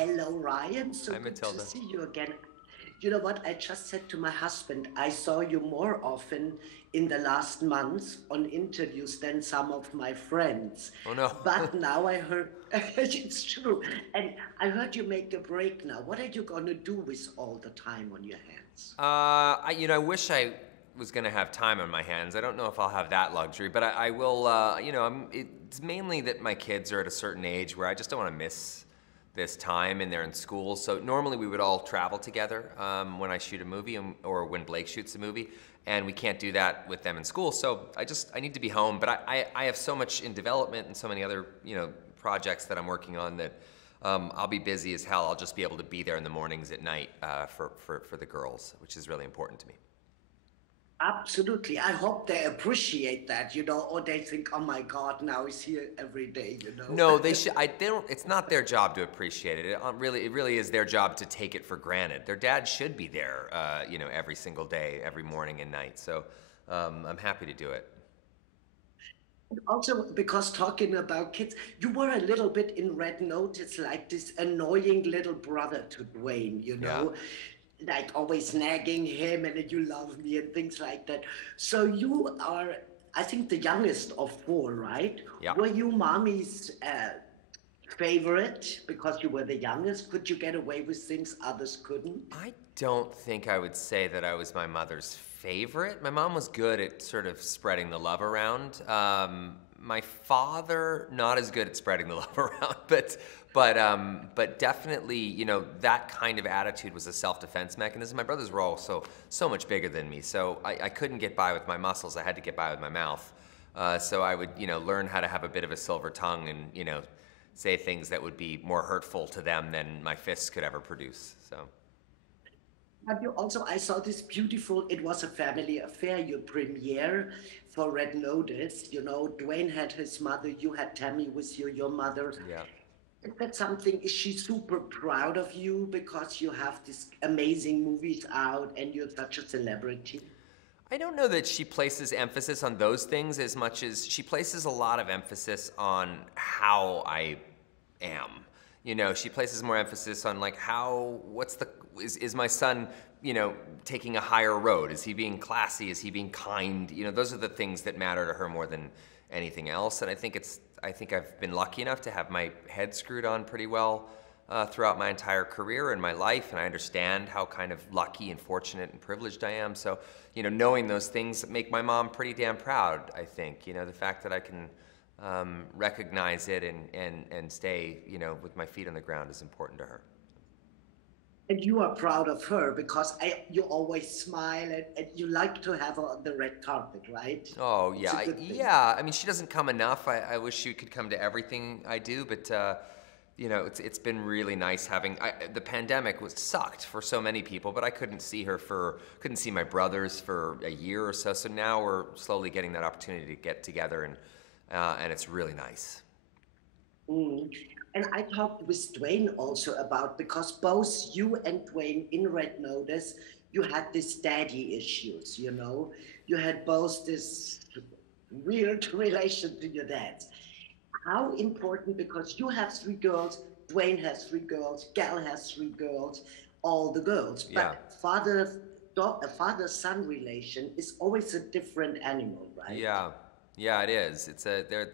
Hello, Ryan. So Hi, good to Matilda. see you again. You know what? I just said to my husband, I saw you more often in the last months on interviews than some of my friends. Oh no. But now I heard it's true. And I heard you make a break now. What are you going to do with all the time on your hands? I wish I was gonna have time on my hands. I don't know if I'll have that luxury, but I will. It's mainly that my kids are at a certain age where I just don't want to miss this time, and they're in school. So normally we would all travel together when I shoot a movie, or when Blake shoots a movie, and we can't do that with them in school. So I need to be home. But I have so much in development and so many other projects that I'm working on that. I'll be busy as hell. I'll just be able to be there in the mornings at night for the girls, which is really important to me. Absolutely. I hope they appreciate that, or they think, oh my God, now he's here every day. No, they should. They don't. It's not their job to appreciate it. It really is their job to take it for granted. Their dad should be there, every single day, every morning and night. So I'm happy to do it. Also, because talking about kids, you were a little bit in Red Notice, like this annoying little brother to Dwayne, Yeah. like always nagging him and you love me and things like that. So you are, I think, the youngest of four, right? Yeah. Were you mommy's favorite because you were the youngest? Could you get away with things others couldn't? I don't think I would say that I was my mother's favorite. My mom was good at sort of spreading the love around. My father, not as good at spreading the love around, but definitely, that kind of attitude was a self-defense mechanism. My brothers were all so much bigger than me, so I couldn't get by with my muscles. I had to get by with my mouth. So I would, learn how to have a bit of a silver tongue and, say things that would be more hurtful to them than my fists could ever produce. So. But you also, I saw this beautiful, it was a family affair, your premiere for Red Notice. Dwayne had his mother, you had Tammy with you, your mother. Yeah. Is that something, is she super proud of you because you have these amazing movies out and you're such a celebrity? I don't know that she places emphasis on those things as much as she places a lot of emphasis on how I am. She places more emphasis on like is my son, taking a higher road? Is he being classy? Is he being kind? Those are the things that matter to her more than anything else. And I think I've been lucky enough to have my head screwed on pretty well throughout my entire career and my life, and I understand how kind of lucky and fortunate and privileged I am. So, knowing those things make my mom pretty damn proud, I think. The fact that I can recognize it and stay, with my feet on the ground is important to her. And you are proud of her because you always smile and you like to have her on the red carpet, right? Oh, It's a yeah. good thing. Yeah, I mean, she doesn't come enough. I wish she could come to everything I do, but it's been really nice having. The pandemic sucked for so many people, but I couldn't see my brothers for a year or so. So now we're slowly getting that opportunity to get together, and it's really nice. Mm. And I talked with Dwayne also about, because both you and Dwayne in Red Notice, you had this daddy issues. You had both this weird relation to your dads. How important, because you have three girls, Dwayne has three girls, Gal has three girls, all the girls. Yeah. But a father-son relation is always a different animal, right? Yeah, yeah, it is.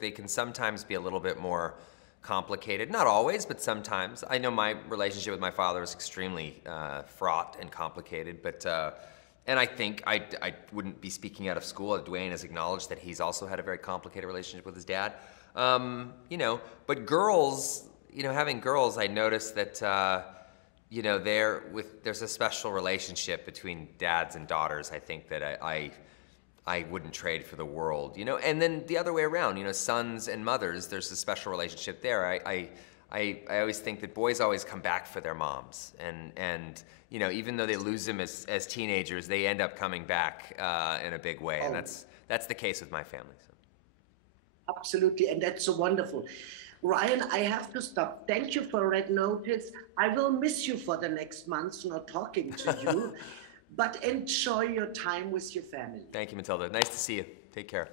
They can sometimes be a little bit more complicated. Not always, but sometimes. I know my relationship with my father is extremely fraught and complicated, and I think I wouldn't be speaking out of school. Dwayne has acknowledged that he's also had a very complicated relationship with his dad. But girls, having girls, I noticed that, there's a special relationship between dads and daughters. I think that I wouldn't trade for the world, and then the other way around, sons and mothers, there's a special relationship there. I always think that boys always come back for their moms, and even though they lose them as teenagers, they end up coming back in a big way, and that's the case with my family. So. Absolutely, and that's so wonderful. Ryan, I have to stop. Thank you for Red Notice. I will miss you for the next months, not talking to you, but enjoy your time with your family. Thank you, Matilda. Nice to see you. Take care.